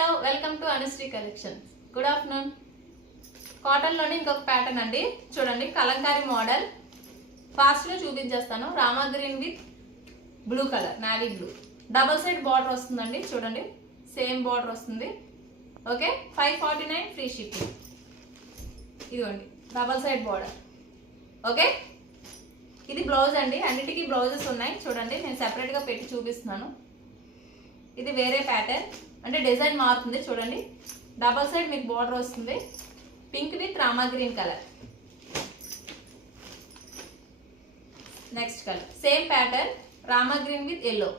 Hello welcome to Anushree collections. Good afternoon. కాటన్లోని ఇంకొక pattern అండి, చూడండి కలంకారీ మోడల్. ఫాస్ట్గా చూపించేస్తాను. Rama green with blue colour, navy blue, double side border వస్తుందండి. చూడండి సేమ్ బార్డర్ వస్తుంది. Okay, 549 free shipping. ఇదిగోండి డబల్ సైడ్ బార్డర్. ఓకే, ఇది బ్లౌజ్ అండి. అన్నిటికీ బ్లౌజెస్ ఉన్నాయి. చూడండి నేను సెపరేట్గా పెట్టి చూపిస్తున్నాను. ఇది వేరే ప్యాటర్న్, అంటే డిజైన్ మారుతుంది. చూడండి డబల్ సైడ్ మీకు బార్డర్ వస్తుంది. Pink with Rama green colour. Next colour same pattern, Rama green with yellow.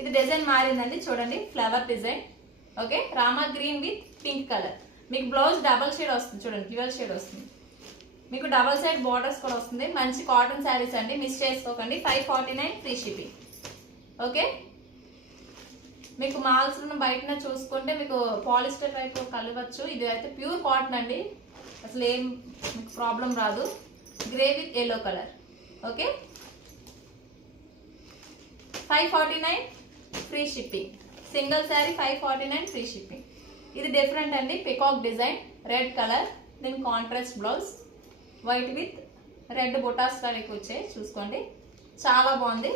ఇది డిజైన్ మారిందండి. చూడండి flower design. Okay, Rama green with pink colour. మీకు బ్లౌజ్ డబల్ షేడ్ వస్తుంది. చూడండి డ్యూయల్ షేడ్ వస్తుంది. మీకు డబల్ సైడ్ బార్డర్స్ కూడా వస్తుంది. మంచి కాటన్ శారీస్ అండి, మిస్ చేసుకోకండి. 549 ఫ్రీ షిప్పింగ్. ఓకే, మీకు మాల్స్ బయటనే చూసుకుంటే మీకు పాలిస్టర్ టైప్ కలవచ్చు. ఇది అయితే ప్యూర్ కాటన్ అండి, అసలు ఏం మీకు ప్రాబ్లం రాదు. Grey with yellow colour. Okay, 549 free shipping. Single sari 549 free shipping. ఇది డిఫరెంట్ అండి, పికాక్ డిజైన్, రెడ్ కలర్. దీని contrast blouse, white with red బొటాస్ లాగా వచ్చాయి. చూసుకోండి చాలా బాగుంది.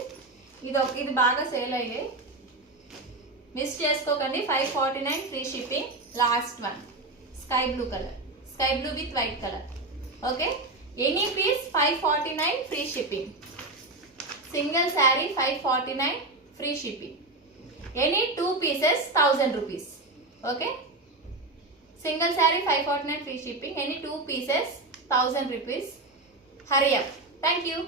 ఇది బాగా సేల్ అయ్యాయి, మిస్ చేసుకోకండి. 549 free shipping. Last one sky blue colour, sky blue with white colour. Okay, any piece 549 free shipping. Single sari 549 free shipping. Any 2 pieces 1000 rupees. Okay, single sari 549 free shipping. Any 2 pieces 1000 rupees. Hurry up. Thank you.